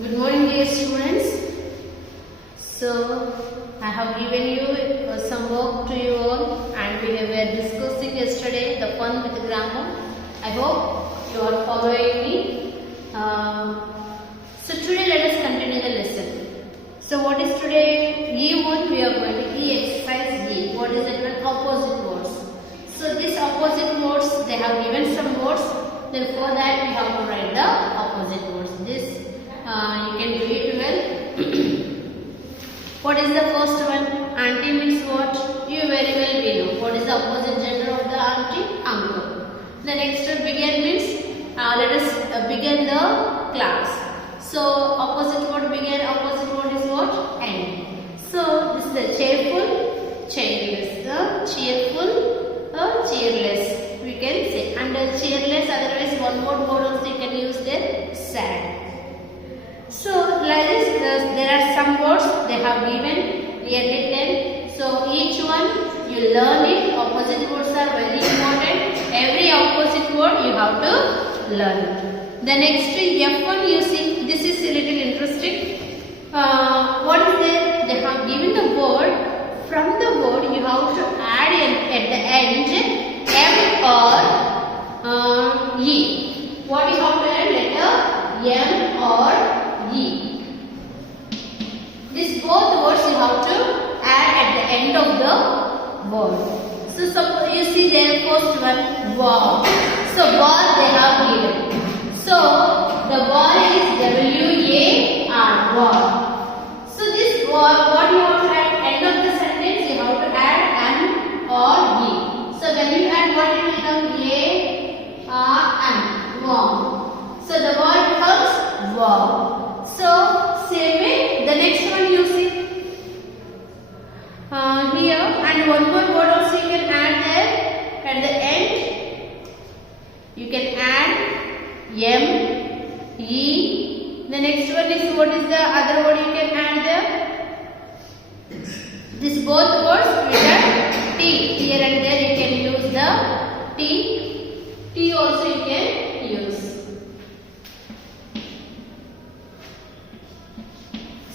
Good morning, dear students. So, I have given you some work to you all, and we were discussing yesterday the fun with grammar. I hope you are following me. So, today let us continue the lesson. So, what is today? E1 we are going to exercise E. What is it? Opposite words. So, these opposite words, they have given some words. Then for that we have to write the opposite words. This you can do it well. What is the first one? Auntie means what? You very well know. What is the opposite gender of the auntie? Uncle. The next one begin means let us begin the class. So opposite word begin. Opposite word is what? End. So this is the cheerful, cheerless. The cheerful, cheerless. We can say. And cheerless. Otherwise one more word also you can use there. Sad. So like this, there are some words they have given nearly 10. So each one you learn it. Opposite words are very important. Every opposite word you have to learn. The next F1 you see, this is a little interesting. What is there? They have given the word. From the word you have to add at the end M or E. What you have to add? Letter M or E. These both words you have to add at the end of the word. So suppose you see there first one war. So war they have given. So the war is W-A-R, war. So this war, what you have to add at end of the sentence, you have to add M or E. So when you add what it will become? A-R-M, war. So the word becomes war. So same way the next one you see here, and one more word also you can add there at the end. You can add M, E. The next one is what is the other word you can add there? This both words written T. Here and there you can use the T. T also you can use.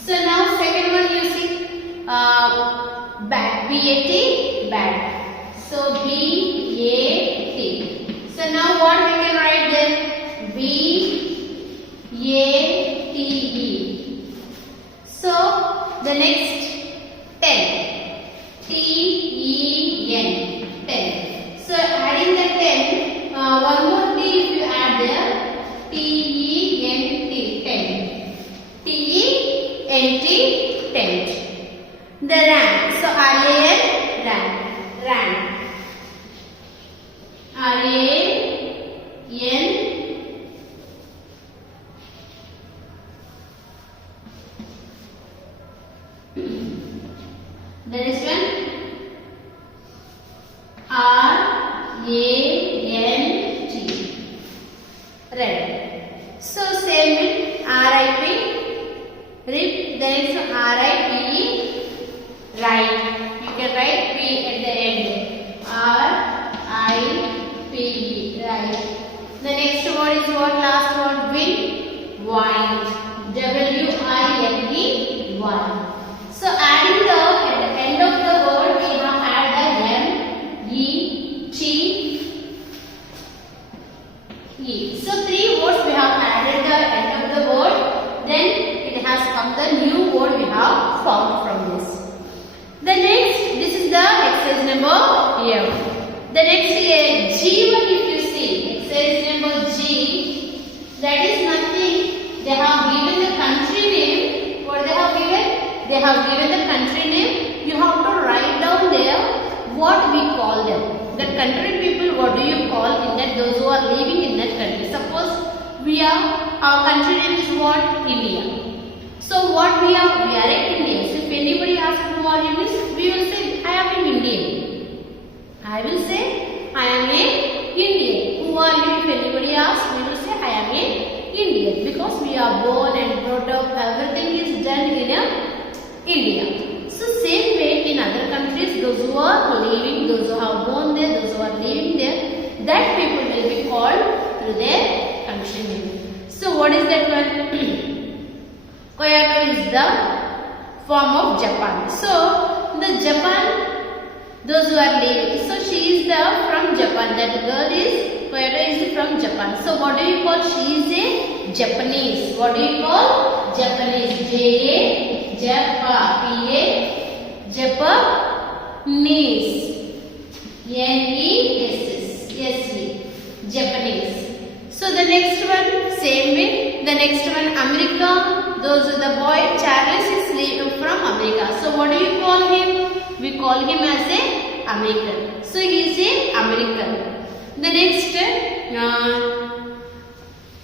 So now second one you see bad, B-A-T, bad. So B-A-T. So now what we can write then? B-A-T-E. So the next 10. T-E-N, 10. So adding the 10, one more T if you add there, T-E-N-T, 10. T-E-N-T, tent. The ran. So R-A-N, ran. Ran. R-A-N. The next one. R-A-N-T. Red. So same R-I-P. Rip, then it's R-I-P-E, right. You can write P at the end. R-I-P-E, right. The next word is what? Last word, wind, wind. W-I-N-D, wind. So adding the, at the end of the word, we have add the M, E, T, E. So three words we have added the end of the word. Then has come the new word we have formed from this. The next, this is the exercise number F. The next G1 if you see, exercise number G, that is nothing. They have given the country name. What they have given? They have given the country name. You have to write down there what we call them. The country people, what do you call in that? Those who are living in that country. Suppose our country name is what? India. So what we are an Indian. So if anybody asks who are you, we will say I am an Indian. I will say I am an Indian. Who are you? If anybody asks, we will say I am an Indian, because we are born and brought up. Everything is done in India. So same way in other countries, those who are living, those who are born there, those who are living there, that people will be called through their country name. So what is that one? the form of Japan. So the Japan, those who are living, so she is the from Japan. That girl is from Japan. So what do you call? She is a Japanese. What do you call? Japanese. J-A, P-A, Japanese. N-E-S-S, Japanese. So the next one, same way. The next one, America. Those are the boy, Charles is from America. So what do you call him? We call him as a American. So he is a American. The next,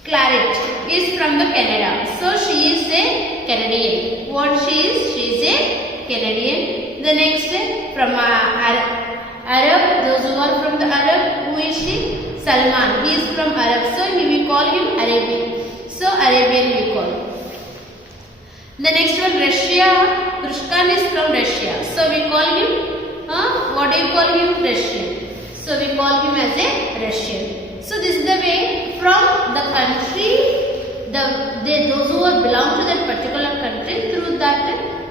Claret is from the Canada. So she is a Canadian. What she is? She is a Canadian. The next, from Arab, those who are from the Arab, who is she? Salman. He is from Arab. So we call him Arabian. So Arabian we call. The next one, Russia. Krushkan is from Russia. So we call him, what do you call him? Russian. So we call him as a Russian. So this is the way from the country, those who belong to that particular country, through that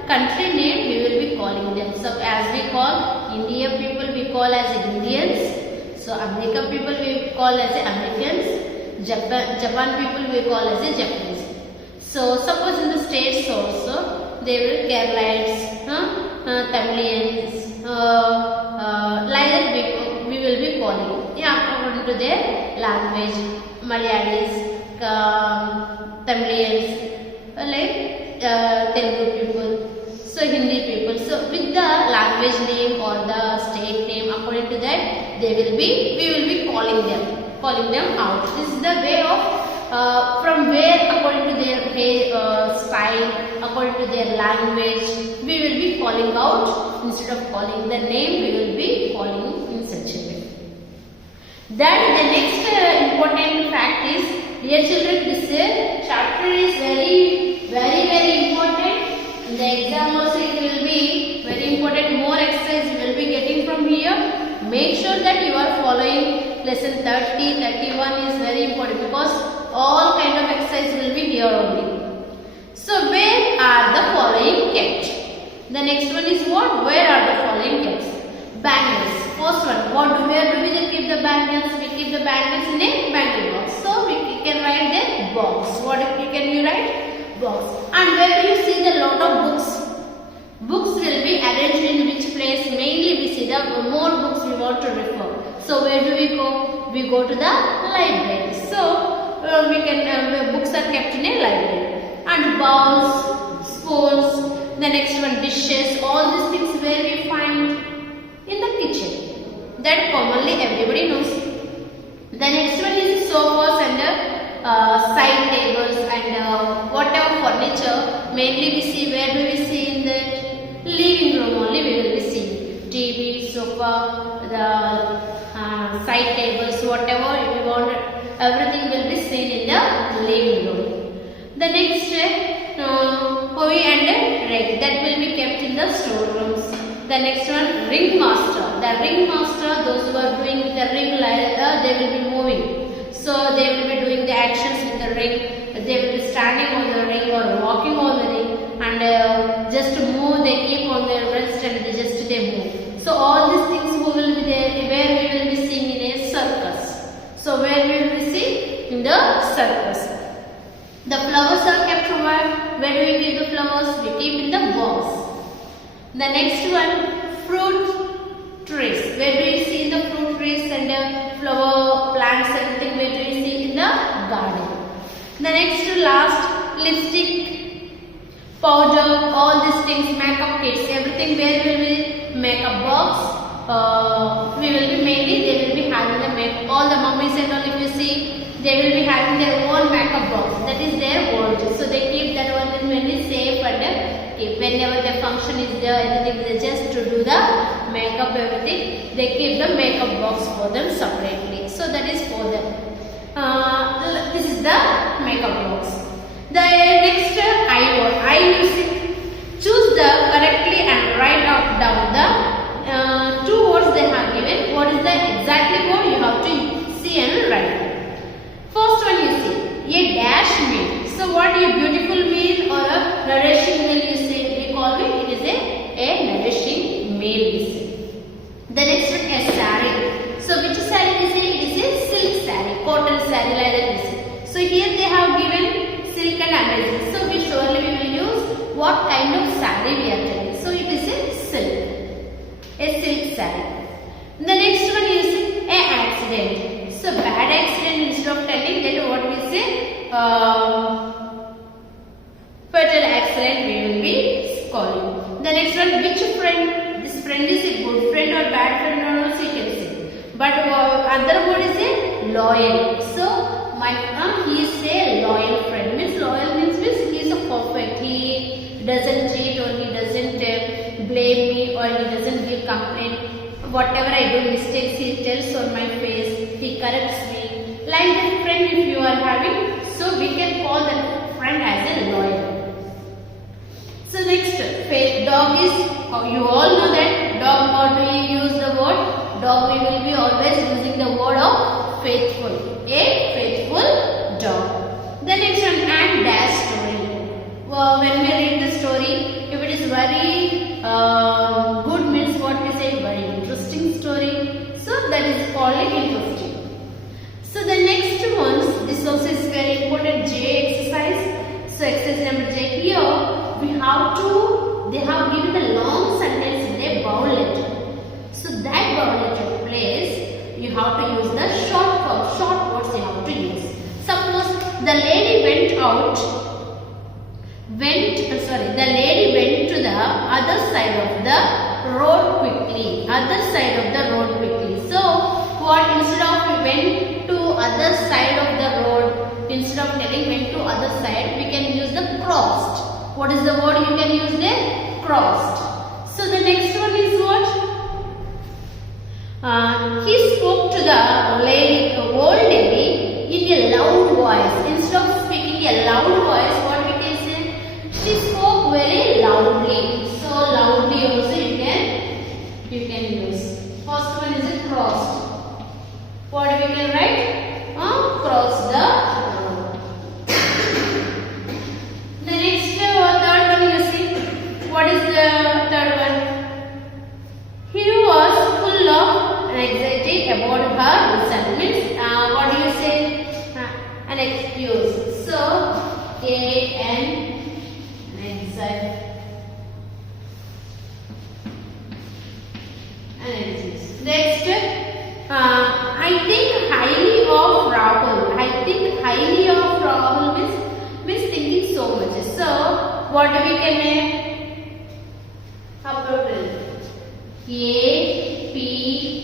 country name we will be calling them. So as we call India people, we call as Indians. So America people we call as Americans. Japan people we call as a Japanese. So suppose in the states also they will Keralites, Tamilians, like that we will be calling. Yeah, according to their language. Malayalis, Tamilians, like Telugu people, so Hindi people. So with the language name or the state name, according to that, we will be calling them out. This is the way of from where, according to their style, according to their language, we will be calling out. Instead of calling the name, we will be calling in such a way. Then the next important fact is, dear children, this chapter is very important. In the exam also it will be very important. More exercise you will be getting from here. Make sure that you are following lesson 30, 31 is very important, because all kind of exercise will be here only. So where are the following kept? The next one is what? Where are the following kept? Bangles. First one, where do we keep the bangles? We keep the bangles in a bangle box. So we can write the box. What can you write? Box. And where do you see the lot of books? Books will be arranged in which place? Mainly we see the more books we want to refer. So where do we go? We go to the library. So we can books are kept in a library. And bowls, spoons, the next one dishes, all these things where we find? In the kitchen. That commonly everybody knows. The next one is sofas and side tables and whatever furniture. Mainly we see, where do we see? In the living room only we will be seeing. TV, sofa, the side tables, whatever we want, everything will be seen in the living room. The next koi and rake, that will be kept in the storerooms. The next one, ring master. The ring master, those who are doing with the ring, they will be moving. So they will be doing the actions with the ring. They will be standing on the ring or walking on the ring, and just to move, they keep on their rest and they move. So all these things who will be there, where we will be seeing in a circus. So where we will be seeing? In the circus. The flowers are kept from where do we keep the flowers? We keep in the box. The next one, fruit trees. Where do you see the fruit trees and flower plants, everything? Where do you see? In the garden. The next to last, lipstick, powder, all these things, makeup kits, everything. Where will be? Makeup box. We will be mainly, they will be having the makeup. All the mummies and all, if you see, they will be having their own makeup box. That is their own. So they keep that one in very safe and keep. Whenever the function is there, anything, they just to do the makeup, everything, they keep the makeup box for them separately. So that is for them. This is the makeup box. The next eye music. Choose the correctly and write down the two words they have given. What is the exactly word you have to see and write. First one you see, a dash meal. So So what you beautiful meal or a nourishing meal you say, we call it, it is a nourishing meal we say. The next one is saree. So which saree we say? It is a silk saree, cotton saree like that we say. So here they have given silk and amazing. So we surely we will use what kind of saree we are telling. So it is a silk saree. The next one is a accident. So bad accident, instead of telling that what we say, fatal accident we will be calling. The next one, which friend? This friend is a good friend or bad friend or also you can say. But other word is a loyal. So my he is a loyal friend. Means loyal means he is a perfect. He doesn't cheat or he doesn't blame me or he doesn't give complaint. Whatever I do mistakes, he tells on my face. He corrects me. Like that friend if you are having, so we can call that friend as a loyal. So next, dog is, you all know that dog, how do you use the word? Dog we will be always using the word of faithful. A faithful dog. The next one, and dash story. Well, when we read the story, if it is very good means what we say, very interesting story. So that is called interesting. So the next ones, this also is very important, J exercise. So exercise number J, here we have to, they have given the long sentence in a vowel letter. So that vowel letter place, you have to use the short form, short words you have to use. Suppose the lady went to the other side of the road quickly. Other side of the road quickly. So what, instead of went to other side of the road, instead of telling went to other side, we can use the crossed. What is the word you can use there? Crossed. So the next one is what? He spoke to the old lady in a loud voice. Instead of speaking a loud voice, what we can say? She spoke very loudly. So loudly also you can use. First one is a crossed. What we can write? Cross the road. The next third one you see. What is the third one? He was full of anxiety about her result. Means what do you say? An excuse. So an anxiety. Next, I think highly of Rahul. I think highly of Rahul means thinking so much. So what we can name? A P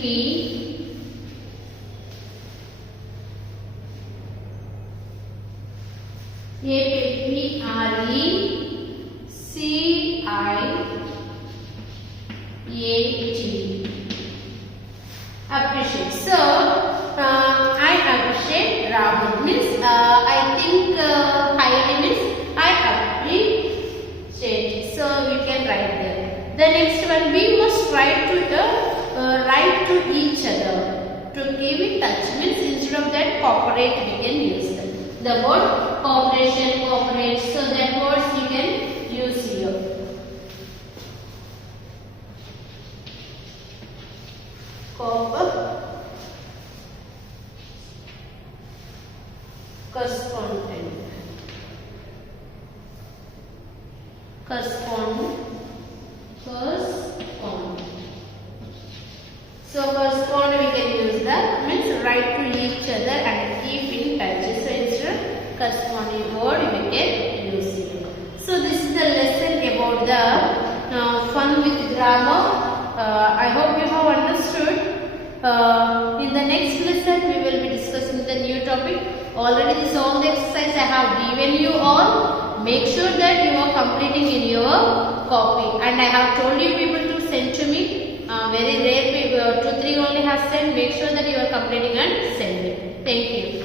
P R E C I A T. Appreciate. So I appreciate Rahul means I think highly means I appreciate. So we can write there. The next one, we must write to each other. To keep in touch means instead of that cooperate we can use the word cooperation, cooperate. So that words you can use here. Correspond. So correspond we can use the means write to each other and keep in touch. So instead of corresponding word we can use it. So this is the lesson about the fun with grammar. I hope you have understood. In the next lesson we will be discussing the new topic. Already this all the exercise I have given you all. Make sure that you are completing in your copy, and I have told you people to send to me. Very rare people, 2-3 only have sent. Make sure that you are completing and send it. Thank you.